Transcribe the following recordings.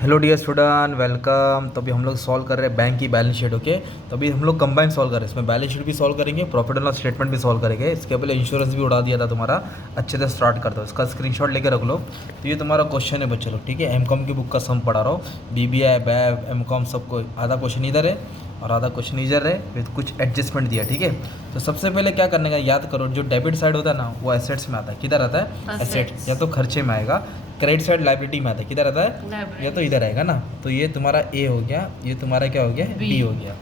Hello dear student, welcome. तो अभी हम लोग सॉल्व कर रहे हैं बैंक की बैलेंस शीट। ओके, तो अभी हम लोग कंबाइन सॉल्व कर रहे हैं। इसमें बैलेंस शीट भी सॉल्व करेंगे, प्रॉफिट एंड लॉस स्टेटमेंट भी सॉल्व करेंगे। इसके पहले इंश्योरेंस भी उड़ा दिया था तुम्हारा। अच्छे से स्टार्ट कर दो, इसका स्क्रीनशॉट लेके रख लो। तो ये तुम्हारा क्वेश्चन है बच्चे लोग, ठीक है। एमकॉम की बुक का सम पढ़ा रहा हूँ। बीबीए, बैब, एमकॉम सबको आधा क्वेश्चन इधर है और आधा क्वेश्चन इधर है, विद कुछ एडजस्टमेंट दिया, ठीक है। तो सबसे पहले क्या करने का याद करो, जो डेबिट साइड होता है ना वो एसेट्स में आता है। किधर आता है? एसेट, या तो खर्चे में आएगा। क्रेडिट साइड लाइबिलिटी में आता है। किधर आता है? या तो इधर आएगा ना। तो ये तुम्हारा ए हो गया, ये तुम्हारा क्या हो गया? बी हो गया।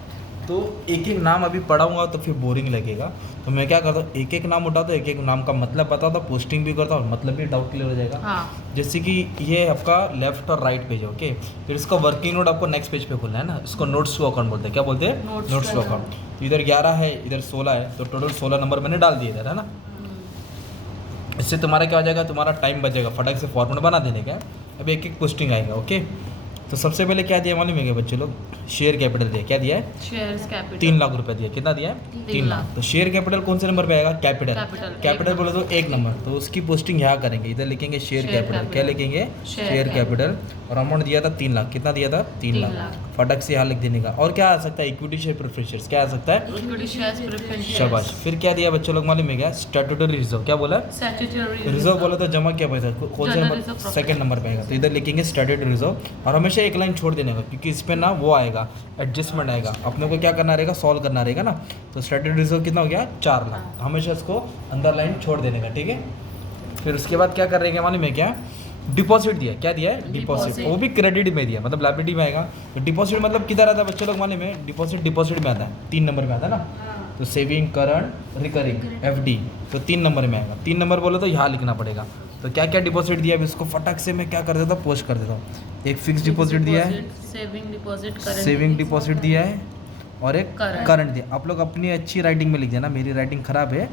तो एक एक नाम अभी पढ़ाऊंगा तो फिर बोरिंग लगेगा। तो मैं क्या करता हूँ, एक एक नाम उठाता हूँ, एक एक नाम का मतलब बताता हूँ, पोस्टिंग भी करता हूँ, मतलब भी डाउट क्लियर हो जाएगा। हाँ। जैसे कि ये आपका लेफ्ट और राइट पेज है, ओके। फिर इसका वर्किंग नोट आपको नेक्स्ट पेज पे खोलना है ना। इसको नोट्स टू अकाउंट बोलते हैं। क्या बोलते हैं? Notes to account. तो इधर 11 है, इधर 16 है, तो टोटल 16 नंबर मैंने डाल दिए इधर, है ना। इससे तुम्हारा क्या हो जाएगा, तुम्हारा टाइम बचेगा, फटाक से फॉर्मेट बना देने का। अब एक एक पोस्टिंग आएगा, ओके। तो सबसे पहले क्या दिया मालूम है बच्चे लोग? शेयर कैपिटल दिया। क्या दिया है? शेयर्स कैपिटल 3 लाख रुपए दिया। कितना दिया है? 3 लाख। तो शेयर कैपिटल कौन से नंबर पे आएगा? कैपिटल। कैपिटल बोले तो 1 नंबर, तो उसकी पोस्टिंग यहाँ करेंगे। इधर लिखेंगे शेयर कैपिटल। क्या लिखेंगे? Share capital. और अमाउंट दिया था 3 लाख। कितना दिया था? 3 लाख। फटक से यहाँ लिख देने का। और क्या आ सकता है? Equity share preference shares. क्या आ सकता है? शाबाश। फिर क्या दिया बच्चों लोग मालूम है क्या? Statutory reserve. क्या बोला? रिजर्व बोला तो जमा क्या पैसा, कौन सा नंबर? सेकंड नंबर पे आएगा। तो इधर लिखेंगे स्टैट्यूटरी रिजर्व। और हमेशा एक लाइन छोड़ देने का, क्योंकि इस पे ना वो आएगा, एडजस्टमेंट आएगा। अपने को क्या करना रहेगा? सॉल्व करना रहेगा ना। तो स्टैट्यूटरी रिजर्व कितना हो गया? 4 लाख। हमेशा इसको अंदर लाइन छोड़ देने का, ठीक है। फिर उसके बाद क्या कर रहे हैं मालूम है क्या? डिपॉजिट दिया। क्या दिया है? डिपॉजिट। वो भी क्रेडिट में दिया, मतलब लाइबिलिटी में आएगा। तो डिपॉजिट मतलब किधर आता है बच्चे लोग मालूम है? डिपॉजिट में आता है, 3 नंबर में आता है ना। तो सेविंग, करंट, रिकरिंग, एफडी, तो 3 नंबर में आएगा। 3 नंबर बोलो तो यहाँ लिखना पड़ेगा। तो क्या क्या डिपॉजिट दिया है इसको फटाक से मैं क्या कर देता हूँ, पोस्ट कर देता हूँ। एक फिक्स डिपॉजिट दिया है, सेविंग डिपॉजिट दिया है, और एक करंट दिया। आप लोग अपनी अच्छी राइटिंग में लिख देना, मेरी राइटिंग ख़राब है,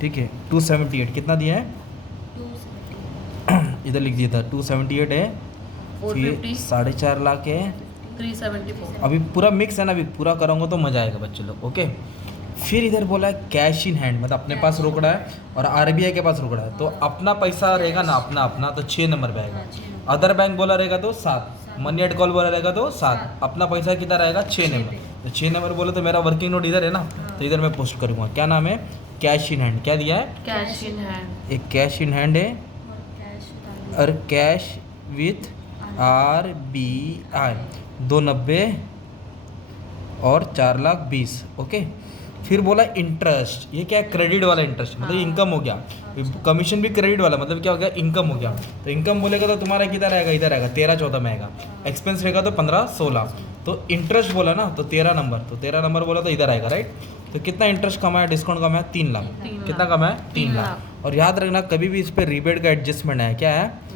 ठीक है। 278 कितना दिया है? इधर लिख दिया था 278 है। फिर 4.5 लाख है, 374। अभी पूरा मिक्स है ना, अभी पूरा करूँगा तो मज़ा आएगा बच्चे लोग, ओके। फिर इधर बोला है कैश इन हैंड, मतलब अपने पास रोकड़ा है और आरबीआई के पास रोकड़ा है। तो अपना पैसा रहेगा ना, अपना तो 6 नंबर पे आएगा। अदर बैंक बोला रहेगा तो 7, मनी एट कॉल बोला रहेगा तो 7। अपना पैसा कितना रहेगा? 6 नंबर। तो 6 नंबर बोले तो मेरा वर्किंग नोट इधर है ना, तो इधर मैं पोस्ट करूँगा। क्या नाम है? Cash in hand. क्या दिया है? Cash in hand. एक कैश इन हैंड है, और कैश विथ आरबीआई 290 और 4,20,000, ओके। फिर बोला इंटरेस्ट। ये क्या है? क्रेडिट वाला इंटरेस्ट, मतलब इनकम हो गया। कमीशन भी क्रेडिट वाला, मतलब क्या हो गया? इनकम हो गया। तो इनकम बोलेगा तो तुम्हारा किधर आएगा? इधर आएगा, 13-14 में आएगा। एक्सपेंस रहेगा तो 15-16। तो इंटरेस्ट बोला ना तो 13 नंबर, तो 13 नंबर बोला तो इधर आएगा, राइट। तो कितना इंटरेस्ट कमाया, डिस्काउंट कमाया? 3 लाख। कितना कमाया? 3 लाख। और याद रखना कभी भी इस पर रिबेट का एडजस्टमेंट है। क्या है?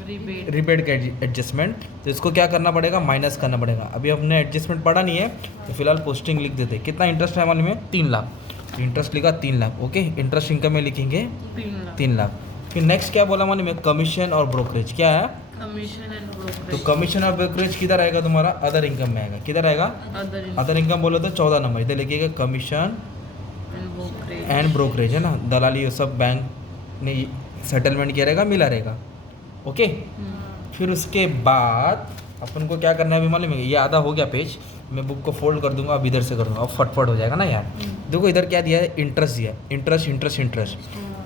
रिबेट का एडजस्टमेंट। तो इसको क्या करना पड़ेगा? माइनस करना पड़ेगा। अभी हमने एडजस्टमेंट पढ़ा नहीं है, तो फिलहाल पोस्टिंग लिख देते। कितना इंटरेस्ट है हमारे में? 3 लाख। तो इंटरेस्ट लिखा 3 लाख, ओके। इंटरेस्ट इनकम में लिखेंगे 3 लाख। फिर नेक्स्ट क्या बोला मालूम है? कमीशन और ब्रोकरेज। क्या है? Commission and brokerage. तो कमीशन और ब्रोकरेज किधर आएगा? तुम्हारा अदर इनकम में आएगा। किधर आएगा? अदर इनकम बोलो तो 14 नंबर। इधर लिखिएगा कमीशन एंड ब्रोकरेज, है ना। दलाली ये सब बैंक ने सेटलमेंट किया रहेगा, मिला रहेगा, ओके। फिर उसके बाद अपन को क्या करना है अभी मालूम है? ये आधा हो गया पेज, मैं बुक को फोल्ड कर दूंगा, अब इधर से करूँगा, अब फटफट हो जाएगा ना यार। देखो इधर क्या दिया है? इंटरेस्ट दिया है। इंटरेस्ट।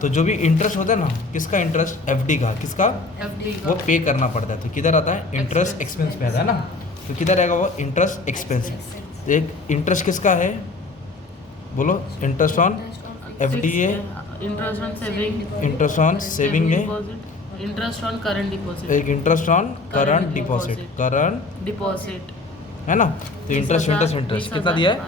तो जो भी इंटरेस्ट होता है ना, किसका इंटरेस्ट? एफडी का। किसका? वो पे करना पड़ता है। तो किधर आता है? इंटरेस्ट एक्सपेंस पे आता है ना। तो किधर आएगा वो? Interest expense. एक इंटरेस्ट किसका है? बोलो। इंटरेस्ट ऑन एफडी है, interest on saving, interest on saving है, इंटरेस्ट ऑन करंट डिपॉजिट, एक इंटरेस्ट ऑन करंट डिपॉजिट, है ना। तो इंटरेस्ट कितना दिया है?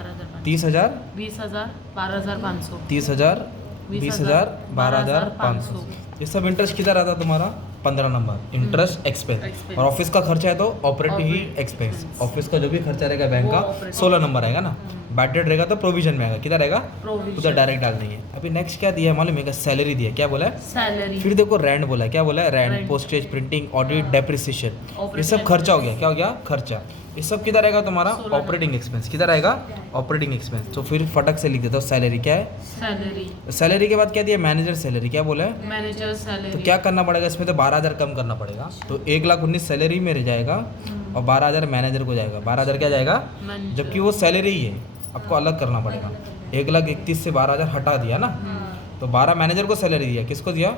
30,000, 20,000, 12,500, 30,000, 20,000, 12,500। ये सब इंटरेस्ट किधर आता है तुम्हारा? 15 नंबर, इंटरेस्ट एक्सपेंस। और ऑफिस का खर्चा है तो ऑपरेटिंग एक्सपेंस। ऑफिस का जो भी खर्चा रहेगा बैंक का 16 नंबर आएगा ना। बैटेड रहेगा तो प्रोविजन में आएगा। किधर आएगा? उधर डायरेक्ट डाल देंगे। अभी नेक्स्ट क्या दिया है मालूम है? सैलरी दिया। क्या बोला है? सैलरी। फिर देखो रैंड बोला है। क्या बोला है? Rent, postage, printing, audit, depreciation, ये सब खर्चा हो गया। क्या हो गया? खर्चा। ये सब किधर आएगा तुम्हारा? Operating expense. किधर आएगा? Operating expense. तो फिर फटक से लिख देता हूँ सैलरी। क्या है? सैलरी। सैलरी के बाद क्या दिया? Manager salary. क्या बोला है? Manager salary. तो क्या करना पड़ेगा इसमें? तो 12,000 कम करना पड़ेगा। तो 1,19,000 सैलरी में रह जाएगा, और 12,000 मैनेजर को जाएगा। 12,000 क्या जाएगा, मैनेजर। जबकि वो सैलरी ही है, आपको अलग करना पड़ेगा। 1,31,000 से 12,000 हटा दिया ना, तो 12 मैनेजर को सैलरी दिया, किसको दिया,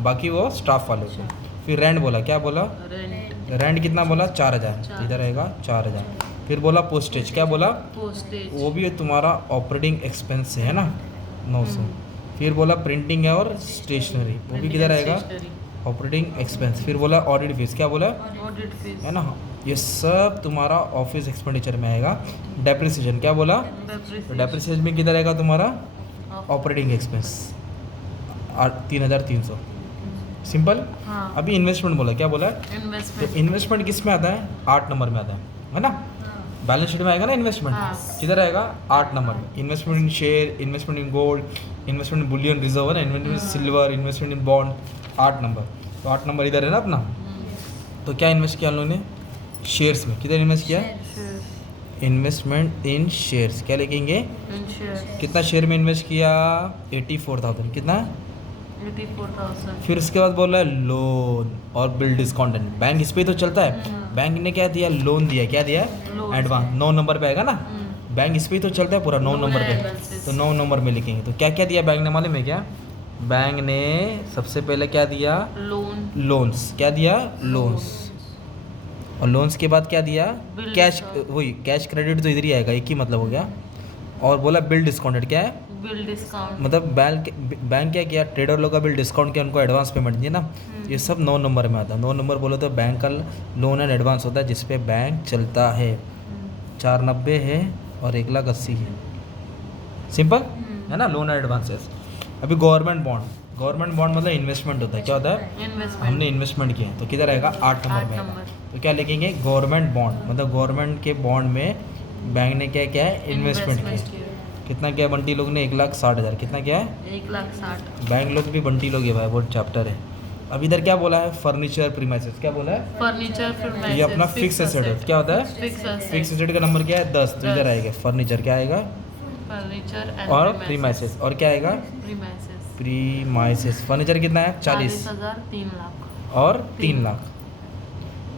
बाकी वो स्टाफ वाले को। फिर रेंट बोला, क्या बोला, रेंट, रेंट कितना बोला, 4,000, तो इधर आएगा 4,000। फिर बोला पोस्टेज, क्या बोला, पोस्टेज, वो भी तुम्हारा ऑपरेटिंग एक्सपेंस से है ना, 900। फिर बोला प्रिंटिंग है और स्टेशनरी, वो भी किधर आएगा, ऑपरेटिंग एक्सपेंस। फिर बोला ऑडिट फीस, क्या बोला, ऑडिट फीस, है ना, ये सब तुम्हारा ऑफिस एक्सपेंडिचर में आएगा। डेप्रिसिएशन, क्या बोला, तो डेप्रिसिएशन में किधर आएगा तुम्हारा, ऑपरेटिंग एक्सपेंस 3,300। सिंपल। हाँ, अभी इन्वेस्टमेंट बोला, क्या बोला, तो इन्वेस्टमेंट, इन्वेस्टमेंट किस में आता है, 8 नंबर में आता है ना, बैलेंस शीट में आएगा ना इन्वेस्टमेंट, हाँ। किधर आएगा, 8 नंबर में। Investment in share, investment in gold, investment in Boolean reserve है ना, investment in silver, investment in bond, 8 number. तो 8 नंबर इधर है ना अपना। तो क्या इन्वेस्ट किया हम लोगों ने, शेयर्स में। किधर इन्वेस्ट किया, इन्वेस्टमेंट इन शेयर्स, क्या लिखेंगे, शेयर, कितना शेयर में इन्वेस्ट किया, 84,000, कितना। 84,000, फिर उसके बाद बोल रहा है लोन और बिल डिस्काउंटेड, बैंक इस पे ही तो चलता है। बैंक ने क्या दिया, लोन दिया, क्या दिया, Loan। एडवांस, 9 नंबर पे आएगा ना, बैंक इस पे ही तो चलता है पूरा, 9 Loan नंबर पे। advances। तो 9 नंबर में लिखेंगे। तो क्या क्या दिया बैंक ने, मालूम है क्या, बैंक ने सबसे पहले क्या दिया, लोन, लोन्स, क्या दिया, लोन्स। और लोन्स के बाद क्या दिया, Bill कैश, discount। वही कैश क्रेडिट तो इधर ही आएगा, एक ही मतलब हो गया। और बोला बिल डिस्काउंटेड, क्या है, बिल डिस्काउंट, मतलब बैंक क्या किया, ट्रेडर लोग का बिल डिस्काउंट किया, उनको एडवांस पेमेंट दिया ना, ये सब 9 नंबर में आता है। 9 नंबर बोलो तो बैंक का लोन एंड एडवांस होता है, जिसपे बैंक चलता है। 490 है और 1,80,000 है, सिंपल है ना, लोन एंड एडवांसेस। अभी गवर्नमेंट बॉन्ड मतलब इन्वेस्टमेंट होता है, क्या होता है, इन्वेस्टमेंट, हमने इन्वेस्टमेंट किया है, तो किधर आएगा, 8 नंबर 8 में आएगा। नंबर, तो क्या लिखेंगे, गवर्नमेंट बॉन्ड, मतलब गवर्नमेंट के बॉन्ड में बैंक ने क्या किया है, इन्वेस्टमेंट किया। कितना किया बंटी लोग ने, 1,60,000, कितना क्या है, 1,60,000, बैंक लोग भी बंटी लोग है भाई, वो चैप्टर है। अब इधर क्या बोला है, फर्नीचर प्रीमाइसेस, क्या बोला है, फर्नीचर, तो ये अपना फिक्स एसेट है, क्या होता है, फिक्स एसेट का नंबर क्या है, 10, तो इधर आएगा फर्नीचर, क्या आएगा, फर्नीचर और प्रीमाइसेस, और क्या आएगा, प्रीमाइसेस। फर्नीचर कितना है, 40,000, 3 लाख, और 3 लाख।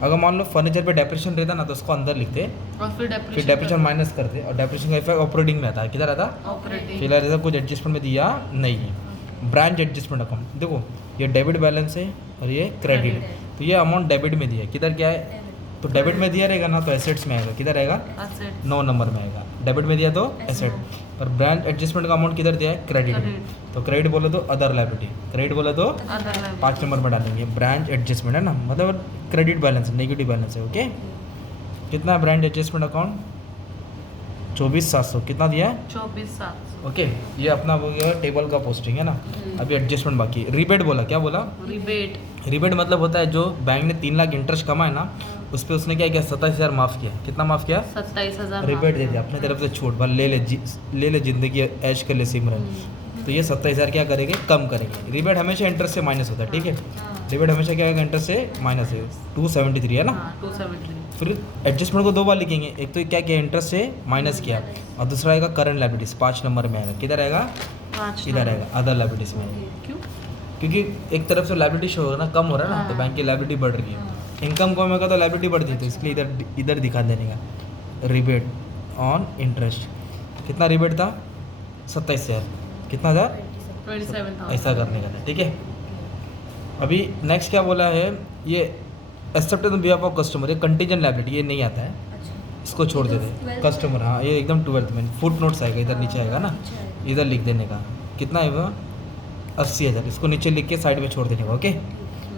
अगर मान लो फर्नीचर पे डेप्रिसिएशन रहता ना, तो उसको अंदर लिखते, और फिर फिर डेप्रिसिएशन माइनस करते, और डेप्रिसिएशन का इफेक्ट ऑपरेटिंग में आता है, किधर आता, ऑपरेटिंग, फिलहाल ऐसा कुछ एडजस्टमेंट में दिया नहीं है। ब्रांच एडजस्टमेंट अकाउंट, देखो ये डेबिट बैलेंस है और ये क्रेडिट, तो ये अमाउंट डेबिट में दिया है, किधर क्या है, तो डेबिट में दिया रहेगा ना, तो एसेट्स में आएगा, किधर आएगा, एसेट, 9 नंबर में आएगा। डेबिट में दिया तो एसेट, पर ब्रांच एडजस्टमेंट का अमाउंट किधर दिया है, क्रेडिट में, तो क्रेडिट बोले तो अदर लायबिलिटी, क्रेडिट बोले तो अदर लाइफ, 5 नंबर में डालेंगे। ब्रांच एडजस्टमेंट है ना, मतलब क्रेडिट बैलेंस, नेगेटिव बैलेंस है, ओके। कितना ब्रांच एडजस्टमेंट अकाउंट, 24,700, कितना दिया है, 24,700, ओके। ये अपना हो गया टेबल का पोस्टिंग है ना। अभी एडजस्टमेंट बाकी है। रिबेट बोला, क्या बोला, रिबेट, रिबेट मतलब होता है जो बैंक ने 3 लाख इंटरेस्ट कमाए ना, उस पर उसने क्या किया, 27,000 माफ़ किया। कितना माफ़ किया, 27,000, रिबेट दे दिया अपने तरफ से, छूट भर ले ले जिंदगी ऐश कर ले सिमरन। तो ये 27,000 क्या करेंगे, कम करेंगे। रिबेट हमेशा इंटरेस्ट से माइनस होता है, ठीक है, रिबेट हमेशा क्या है, इंटरेस्ट से माइनस है। 273 है ना। 273, फिर एडजस्टमेंट को 2 बार लिखेंगे, एक तो क्या किया, इंटरेस्ट से माइनस किया, और दूसरा आएगा करंट लायबिलिटीज, 5 नंबर में आएगा, किधर आएगा, 5 इधर आएगा अदर लायबिलिटीज में। क्यों, क्योंकि एक तरफ से लायबिलिटी शो हो रहा है ना, कम हो रहा है ना, तो बैंक की लायबिलिटी बढ़ रही है। इनकम कम होगा तो लायबिलिटी बढ़ती है, तो इसलिए इधर दिखा देने का, रिबेट ऑन इंटरेस्ट। कितना रिबेट था, 27,000, कितना था, 27,000, ऐसा करने का था, ठीक है। अभी नेक्स्ट क्या बोला है, ये accepted on behalf of customer, ये कंटीजेंट लायबिलिटी, ये नहीं आता है, इसको छोड़ देते। कस्टमर, हाँ ये एकदम 12th में फुट नोट्स आएगा, इधर नीचे आएगा ना, इधर लिख देने का। कितना है वो, 80,000, इसको नीचे लिख के साइड में छोड़ देने का, ओके।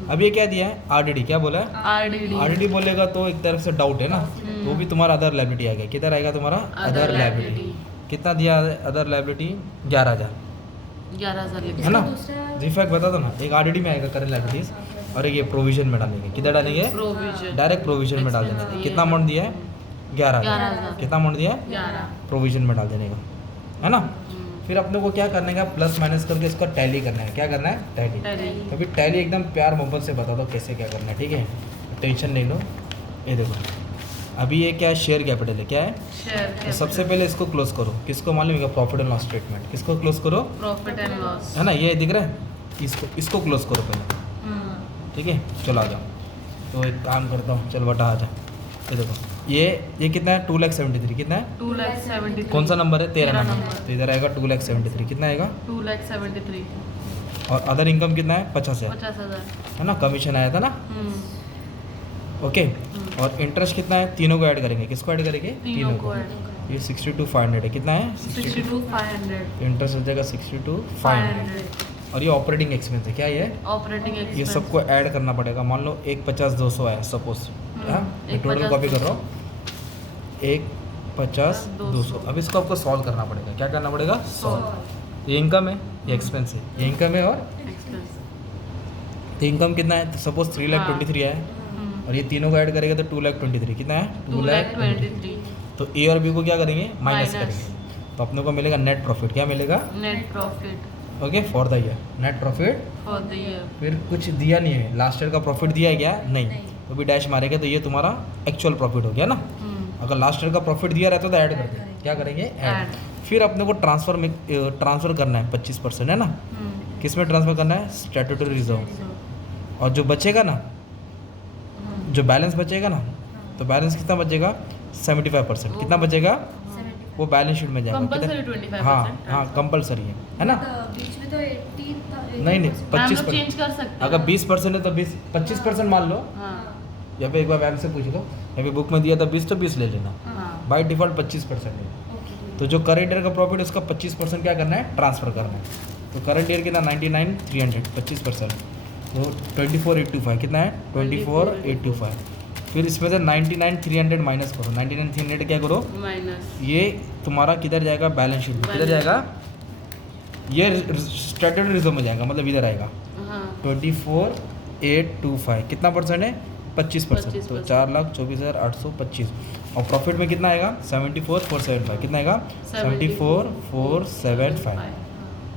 अब ये क्या दिया है, आरडीडी, क्या बोला है, आरडीडी बोलेगा तो एक तरफ से डाउट है ना, तो वो भी तुम्हारा अदर लायबिलिटी आएगा, किधर आएगा तुम्हारा, अदर लायबिलिटी। कितना दिया अदर लायबिलिटी, 11,000, 11,000 है ना। रिफैक्ट बता दो ना, एक आरडीडी में आएगा करंट लायबिलिटीज, और एक ये प्रोविजन में डालेंगे, किधर डालेंगे, प्रोविजन, डायरेक्ट प्रोविजन में डाल देंगे। कितना अमाउंट दिया है, 11,000, कितना अमाउंट दिया है, 11, प्रोविजन में डाल देने का, है ना। फिर अपने को क्या करने का, प्लस माइनस करके इसका टैली करना है, क्या करना है, टैली। टैली, अभी टैली एकदम प्यार मोहब्बत से बता दो कैसे क्या करना है, ठीक है, टेंशन नहीं लो। ये देखो अभी ये क्या है, शेयर कैपिटल है, क्या है, शेयर, तो सबसे पहले इसको क्लोज करो, किसको मालूम है, प्रॉफिट एंड लॉस स्टेटमेंट, किसको क्लोज करो, प्रॉफिट एंड लॉस, है ना, ये दिख रहा है, इसको क्लोज करो पहले, ठीक है। चलो आ जाओ, तो एक काम करता हूँ, चल बटा आ जा। ये देखो ये कितना है 2,73,000 कितना है 2,73,000 कौन सा नंबर है 13 13 नंबर तो इधर आएगा 2,73,000 कितना आएगा 2,73,000 और अदर इनकम कितना है 50,000 50,000 है ना कमीशन आया था ना ओके और इंटरेस्ट कितना है तीनों को ऐड करेंगे किसको ऐड करेंगे तीनों को ऐड ये 62,500 है कितना है 62,500 इंटरेस्ट हो जाएगा 62,500 और ये ऑपरेटिंग एक्सपेंस है क्या ये ऑपरेटिंग ये एक्सपेंस सबको ऐड करना पड़ेगा मान लो 1,50,200 आया सपोज हाँ मैं एक टोटल 50, कॉपी कर रहा हूँ 1,50,200 अब इसको आपको सॉल्व करना पड़ेगा क्या करना पड़ेगा सॉल्व ये इनकम है ये एक्सपेंस है ये इनकम है और एक्सपेंस तो इनकम कितना है तो सपोज 3,23,000 है और ये तीनों को ऐड करेगा तो 2,23,000 कितना है 2,23,000 तो ए और बी को क्या करेंगे माइनस Minus. करेंगे तो अपने को मिलेगा नेट प्रॉफिट क्या मिलेगा net profit okay for the year net profit for the year फिर कुछ दिया नहीं है लास्ट ईयर का प्रॉफिट दिया है क्या नहीं तो भी डैश मारेगा तो ये तुम्हारा एक्चुअल प्रॉफिट हो गया ना अगर लास्ट ईयर का प्रॉफिट दिया रहता तो ऐड कर दे क्या करेंगे ऐड फिर अपने को ट्रांसफ़र करना है 25% है ना किस में ट्रांसफ़र करना है स्टैट्यूटरी रिजर्व और जो बचेगा ना जो बैलेंस बचेगा ना तो बैलेंस कितना बचेगा 75% कितना बचेगा वो बैलेंस शीट में जाएगा कंपलसरी कितना 25% हाँ हाँ कंपलसरी है ना बीच में तो 18 नहीं नहीं मैम लोग 25% चेंज कर सकते हैं अगर 20% है तो 25% मान लो हाँ या फिर एक बार मैम से पूछ लो अभी बुक में दिया था 20 तो 20 ले लेना हाँ बाय डिफ़ॉल्ट 25% है तो जो करंट ईयर का प्रॉफिट उसका 25% क्या करना है ट्रांसफ़र करना है तो करंट ईयर कितना 99,300 25% तो 24,825 कितना है 24,825 फिर इसमें से 99,300 माइनस करो 99,300 क्या करो माइनस ये तुम्हारा किधर जाएगा बैलेंस शीट में किधर जाएगा ये स्टैट्यूटरी रिजर्व में जाएगा मतलब इधर आएगा हाँ 24,825 कितना परसेंट है 25% तो 4,24,825 और प्रॉफिट में कितना आएगा 74,475 कितना आएगा 74,475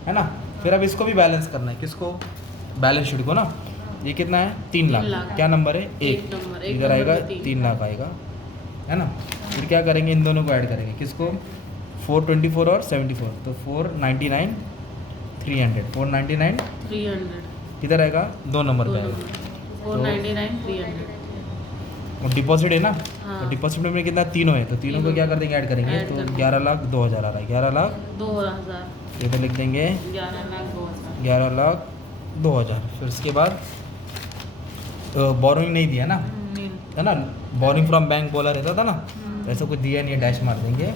है ना फिर अब इसको भी बैलेंस करना है किसको बैलेंस शीट को ना ये कितना है 3 लाख लाख। क्या नंबर है एक नंबर, एक इधर नंबर आएगा पे 3 लाख आएगा है ना फिर क्या करेंगे इन दोनों को ऐड करेंगे किसको 424 और 74 तो 499 300 499 300 किधर आएगा 2 नंबर दो पे आएगा नंबर 499 300 और डिपॉजिट है ना हाँ। तो डिपॉजिट में कितना तीनों है तो तीनों को क्या कर देंगे ऐड करेंगे ऐड तो कर देंगे। 11,02,000 आ रहा है 11,00,000 2,000 ये तो लिख देंगे 11,02,000 11,02,000 फिर उसके बाद बोरोइंग नहीं दिया ना नील है ना बोरिंग फ्रॉम बैंक बोला रहता था ना तो ऐसा कुछ दिया नहीं है डैश मार देंगे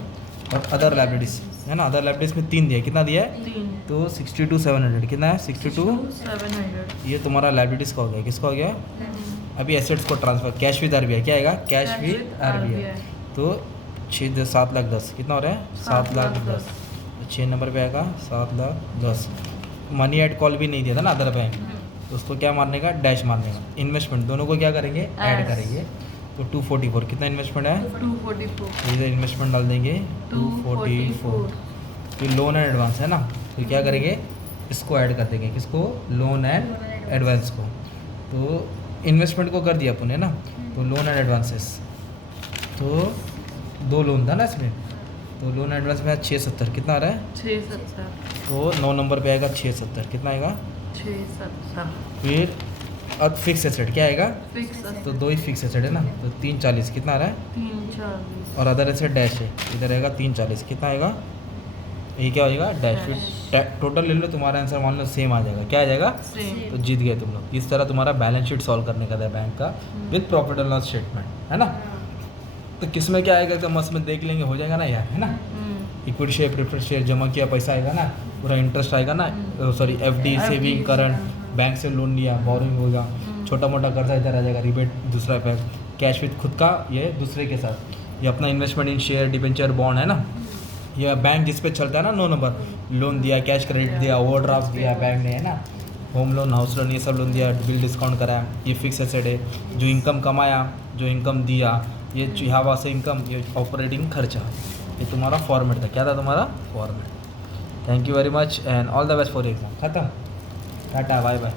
और अदर लाइबिलिटीज है ना अदर लाइबिलिटीज में 3 दिया है कितना दिया है 3 तो 62,700 कितना है 62 700 ये तुम्हारा लाइबिलिटीज का हो गया किसका हो गया अभी एसेट्स को ट्रांसफर कैश विद आरबीआई क्या आएगा कैश विद आरबीआई तो 7,10,000 कितना हो रहा है 7,10,000 तो 6 नंबर पे आएगा 7,10,000 मनी एट कॉल भी नहीं दिया था ना अदर बैंक तो उसको क्या मारने का डैश मारने का इन्वेस्टमेंट दोनों को क्या करेंगे ऐड Add. करेंगे तो 244 कितना इन्वेस्टमेंट है 244 इधर इन्वेस्टमेंट डाल देंगे 244 फिर लोन एंड एडवांस है ना तो क्या करेंगे इसको ऐड कर देंगे किसको लोन एंड एडवांस को तो इन्वेस्टमेंट को कर दिया अपन ना तो लोन एंड एडवांसेस तो 2 लोन था ना इसमें तो लोन एडवांस में 670 कितना आ रहा है 670 तो 9 नंबर पे आएगा 670 कितना आएगा 670 फिर अब फिक्स एसेट क्या आएगा फिक्स तो 2 ही फिक्स एसेट है ना तो 340 कितना आ रहा है 340 और अदर एसेट डैश है इधर आएगा 340 कितना आएगा ये क्या हो जाएगा डैश फिर टोटल ले लो तुम्हारा आंसर मान लो सेम आ जाएगा क्या आ जाएगा सेम तो जीत गए तुम लोग इस तरह तुम्हारा बैलेंस शीट सॉल्व करने का था बैंक का with profit and loss statement है ना तो किस में क्या आएगा एकदम मस्त में देख लेंगे हो जाएगा ना यार है ना इक्विटी शेयर प्रेफर्ड शेयर जमा किया पैसा आएगा ना पूरा इंटरेस्ट आएगा ना sorry FD saving current bank से लोन लिया बोरिंग होगा छोटा मोटा कर्जा इधर आ जाएगा रिबेट दूसरा पे कैश विद खुद का ये दूसरे के साथ ये अपना इन्वेस्टमेंट इन शेयर डिबेंचर बॉन्ड है ना ये बैंक जिस पे चलता है ना 9 नंबर लोन दिया कैश क्रेडिट दिया ओवरड्राफ्ट दिया बैंक ने है ना होम लोन हाउस लोन ये सब लोन दिया बिल डिस्काउंट कराया ये फिक्स एसेट है जो इनकम कमाया जो इनकम दिया ये यहाँ से इनकम ये ऑपरेटिंग खर्चा ये तुम्हारा फॉर्मेट था क्या था तुम्हारा format thank you very much and all the best for exam खत्म टाटा बाय बाय